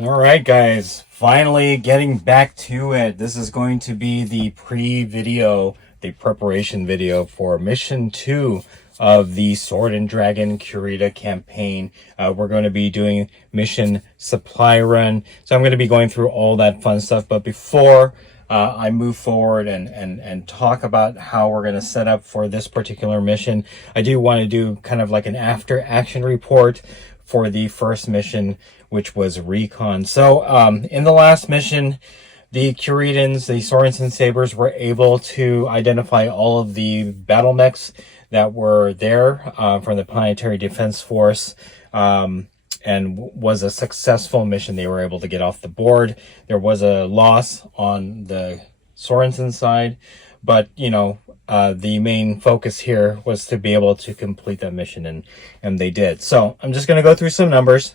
All right, guys, finally getting back to it. This is going to be the pre-video, the preparation video for Mission 2 of the Sword and Dragon Kurita campaign. We're going to be doing Mission Supply Run. So I'm going to be going through all that fun stuff. But before I move forward and talk about how we're going to set up for this particular mission, I do want to do kind of like an after action report for the first mission, which was Recon. So in the last mission, the Kuritans, the Sorenson Sabres, were able to identify all of the battle mechs that were there from the Planetary Defense Force, and was a successful mission. They were able to get off the board. There was a loss on the Sorenson side, but the main focus here was to be able to complete that mission, and they did. So I'm just going to go through some numbers,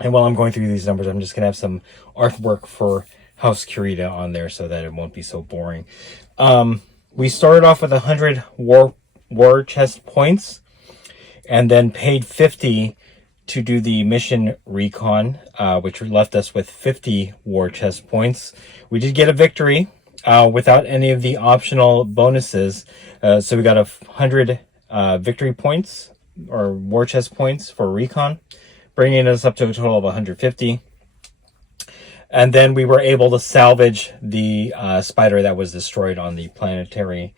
and while I'm going through these numbers, I'm just going to have some artwork for House Kurita on there so that it won't be so boring. We started off with 100 war chest points, and then paid 50 to do the mission Recon, which left us with 50 war chest points. We did get a victory without any of the optional bonuses. So we got 100 victory points or war chest points for Recon, bringing us up to a total of 150. And then we were able to salvage the spider that was destroyed on the Planetary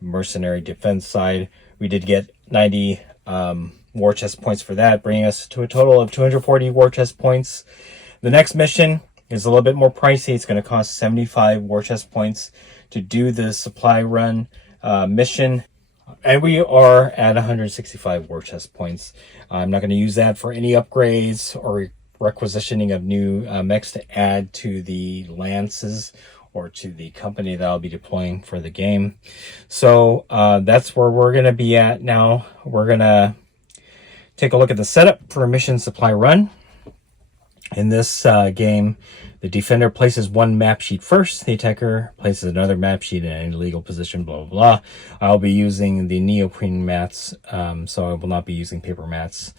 Mercenary Defense side. We did get 90 war chest points for that, bringing us to a total of 240 war chest points. The next mission is a little bit more pricey. It's going to cost 75 war chest points to do the supply run mission, and we are at 165 war chest points. I'm not going to use that for any upgrades or requisitioning of new mechs to add to the lances or to the company that I'll be deploying for the game. So that's where we're going to be at now. We're going to take a look at the setup for a mission supply run. In this game, the defender places one map sheet first. The attacker places another map sheet in an illegal position, blah, blah, blah. I'll be using the neoprene mats, so I will not be using paper mats.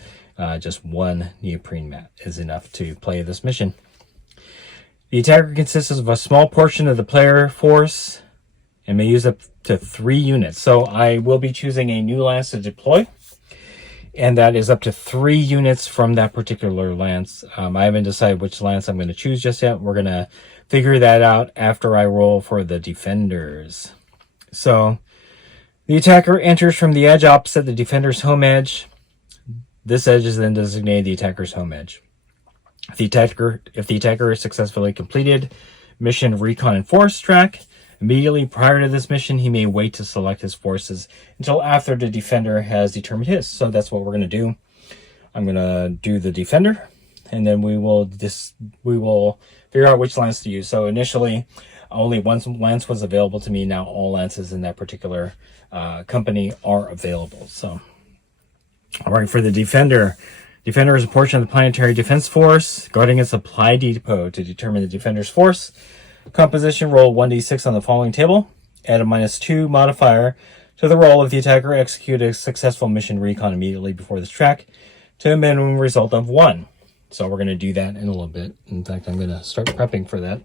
Just one neoprene mat is enough to play this mission. The attacker consists of a small portion of the player force and may use up to 3 units. So I will be choosing a new lance to deploy, and that is up to 3 units from that particular lance. I haven't decided which lance I'm going to choose just yet. We're going to figure that out after I roll for the defenders. So the attacker enters from the edge opposite the defender's home edge. This edge is then designated the attacker's home edge. If the attacker has successfully completed mission Recon and Force track, immediately prior to this mission, he may wait to select his forces until after the defender has determined his. So that's what we're going to do. I'm going to do the defender, and then we will figure out which lance to use. So initially, only one lance was available to me. Now all lances in that particular company are available. So, all right, for the defender. Defender is a portion of the Planetary Defense Force guarding a supply depot. To determine the defender's force composition, roll 1d6 on the following table. Add a -2 modifier to the roll if the attacker executed a successful mission Recon immediately before this track to a minimum result of 1. So we're going to do that in a little bit. In fact, I'm going to start prepping for that.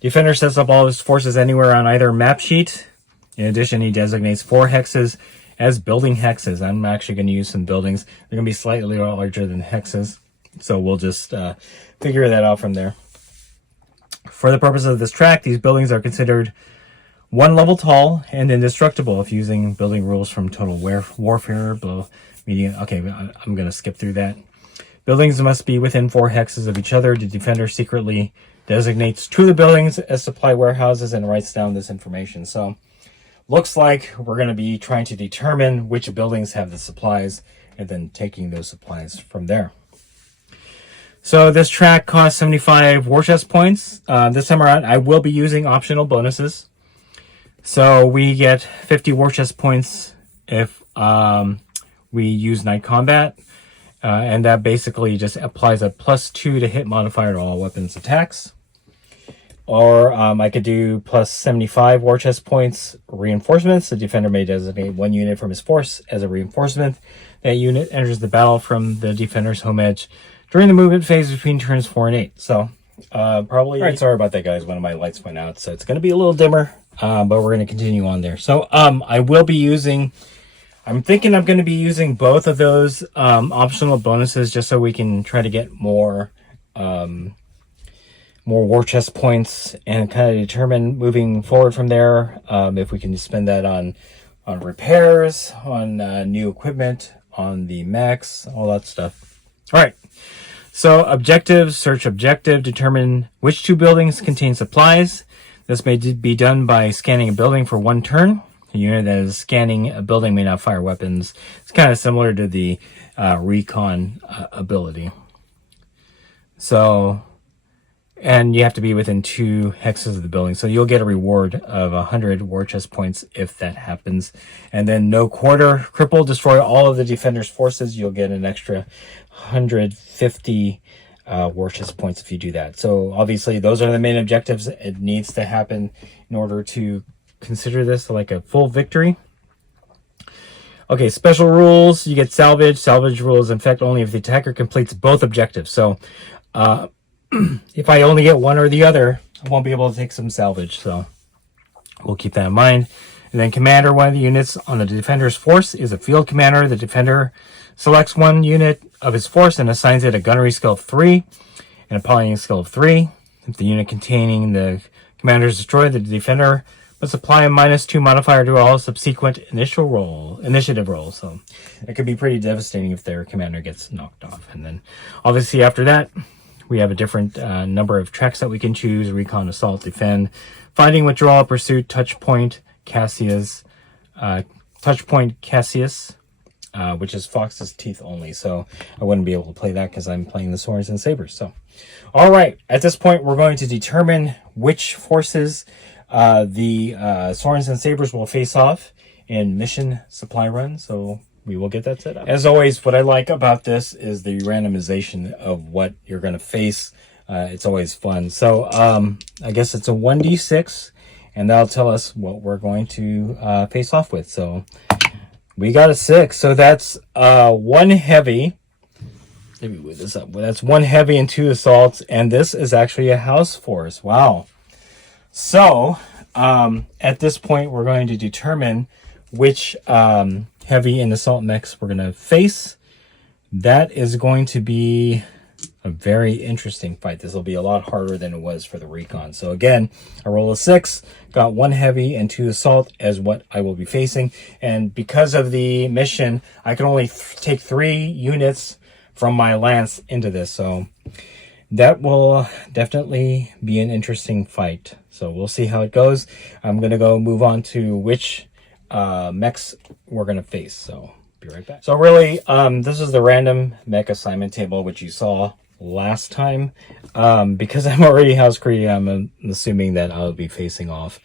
Defender sets up all his forces anywhere on either map sheet. In addition, he designates 4 hexes as building hexes. I'm actually going to use some buildings. They're going to be slightly larger than hexes, so we'll just figure that out from there. For the purpose of this track, these buildings are considered 1 level tall and indestructible if using building rules from Total Warfare. Okay, I'm going to skip through that. Buildings must be within 4 hexes of each other. The defender secretly designates 2 of the buildings as supply warehouses and writes down this information. So looks like we're going to be trying to determine which buildings have the supplies and then taking those supplies from there. So this track costs 75 war chest points. This time around, I will be using optional bonuses. So we get 50 war chest points if we use night combat. And that basically just applies a +2 to hit modifier to all weapons attacks. Or I could do plus 75 war chest points reinforcements. The defender may designate 1 unit from his force as a reinforcement. That unit enters the battle from the defender's home edge, during the movement phase between turns 4 and 8. So probably. All right, sorry about that, guys. One of my lights went out, so it's going to be a little dimmer, but we're going to continue on there. So I will be using. I'm thinking I'm going to be using both of those optional bonuses just so we can try to get more war chest points and kind of determine moving forward from there if we can spend that on repairs, on new equipment, on the mechs, all that stuff. All right. So objectives, search objective, determine which 2 buildings contain supplies. This may be done by scanning a building for 1 turn. A unit that is scanning a building may not fire weapons. It's kind of similar to the Recon ability. So, and you have to be within 2 hexes of the building. So you'll get a reward of 100 war chest points if that happens. And then no quarter, cripple, destroy all of the defender's forces. You'll get an extra 150 war chest points if you do that. So obviously those are the main objectives. It needs to happen in order to consider this like a full victory. Okay, special rules. You get salvage. Salvage rules infect only if the attacker completes both objectives. So if I only get one or the other, I won't be able to take some salvage. So we'll keep that in mind. And then commander, one of the units on the defender's force is a field commander. The defender selects 1 unit of his force and assigns it a gunnery skill of 3 and a piloting skill of 3. If the unit containing the commander is destroyed, the defender must apply a -2 modifier to all subsequent initiative rolls. So it could be pretty devastating if their commander gets knocked off. And then obviously after that, we have a different number of tracks that we can choose: recon, assault, defend, fighting, withdrawal, pursuit, touch point, Cassius, which is Fox's Teeth only. So I wouldn't be able to play that because I'm playing the Sorenson Sabres. So, all right, at this point, we're going to determine which forces the Sorenson Sabres will face off in mission supply run. So we will get that set up. As always, what I like about this is the randomization of what you're going to face. It's always fun. So I guess it's a 1d6, and that'll tell us what we're going to face off with. So we got a 6. So that's 1 heavy. Maybe with this up. That's 1 heavy and 2 assaults, and this is actually a house force. Wow. So at this point, we're going to determine which heavy and assault mechs we're going to face. That is going to be a very interesting fight. This will be a lot harder than it was for the Recon. So again, I roll a 6, got 1 heavy and 2 assault as what I will be facing. And because of the mission, I can only take 3 units from my lance into this. So that will definitely be an interesting fight. So we'll see how it goes. I'm going to go move on to which mechs we're going to face. So be right back. So really, this is the random mech assignment table, which you saw last time. Because I'm already House Kurita, I'm assuming that I'll be facing off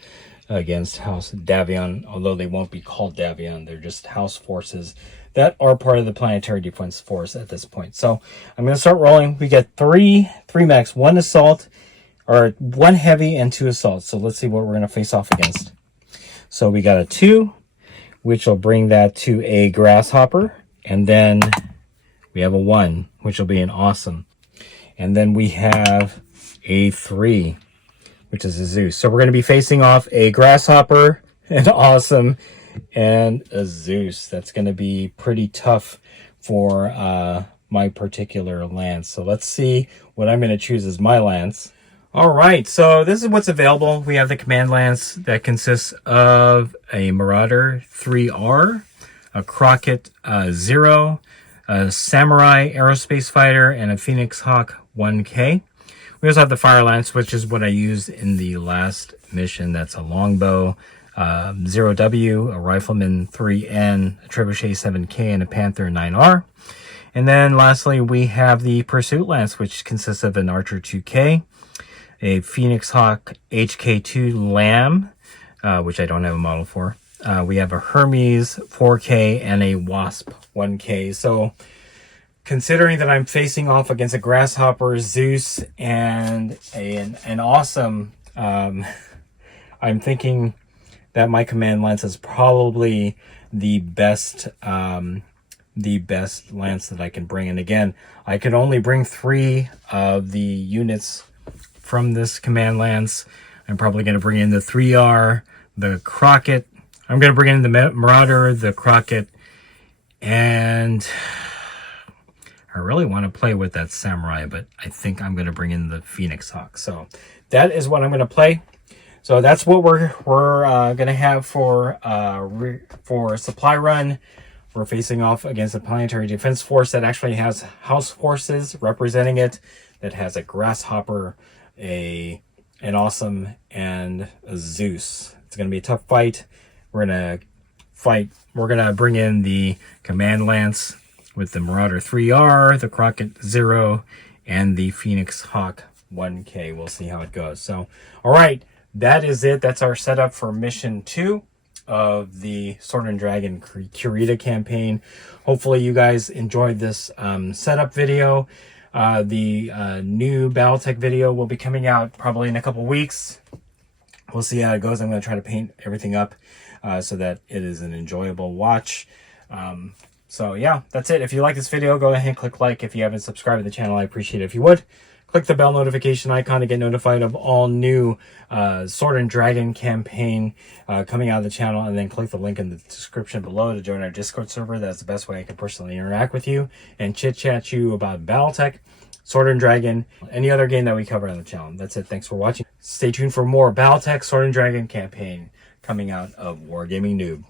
against House Davion, although they won't be called Davion. They're just house forces that are part of the Planetary Defense Force at this point. So I'm going to start rolling. We get three mechs, 1 assault, or 1 heavy and 2 assaults. So let's see what we're going to face off against. So we got a 2, which will bring that to a grasshopper. And then we have a 1, which will be an awesome. And then we have a 3, which is a Zeus. So we're going to be facing off a grasshopper, an awesome, and a Zeus. That's going to be pretty tough for my particular lance. So let's see what I'm going to choose as my lance. All right, so this is what's available. We have the command lance that consists of a Marauder 3R, a Crockett 0, a Samurai Aerospace Fighter, and a Phoenix Hawk 1K. We also have the Fire Lance, which is what I used in the last mission. That's a Longbow 0W, a Rifleman 3N, a Trebuchet 7K, and a Panther 9R. And then lastly, we have the Pursuit Lance, which consists of an Archer 2K, a Phoenix Hawk HK2 Lamb, which I don't have a model for. We have a Hermes 4K and a Wasp 1K. So considering that I'm facing off against a Grasshopper, Zeus, and an awesome, I'm thinking that my command lance is probably the best the best lance that I can bring. And again, I could only bring 3 of the units from this command lance. I'm probably going to bring in the 3R, the Crockett. I'm going to bring in the Marauder, the Crockett, and I really want to play with that Samurai, but I think I'm going to bring in the Phoenix Hawk. So that is what I'm going to play. So that's what we're going to have for supply run. We're facing off against a Planetary Defense Force that actually has House Forces representing it, that has a Grasshopper, an Awesome, and a Zeus. It's going to be a tough fight. We're going to bring in the Command Lance with the Marauder 3R, the Crockett 0, and the Phoenix Hawk 1K. We'll see how it goes. So, all right, that is it. That's our setup for Mission 2 of the Sword and Dragon Kurita campaign. Hopefully you guys enjoyed this setup video. The new Battletech video will be coming out probably in a couple weeks. We'll see how it goes. I'm going to try to paint everything up so that it is an enjoyable watch. So yeah, that's it. If you like this video, go ahead and click like. If you haven't subscribed to the channel, I appreciate it if you would. Click the bell notification icon to get notified of all new Sword and Dragon campaign coming out of the channel, and then click the link in the description below to join our Discord server. That's the best way I can personally interact with you and chit-chat you about Battletech, Sword and Dragon, any other game that we cover on the channel. That's it. Thanks for watching. Stay tuned for more Battletech Sword and Dragon campaign coming out of Wargaming Noob.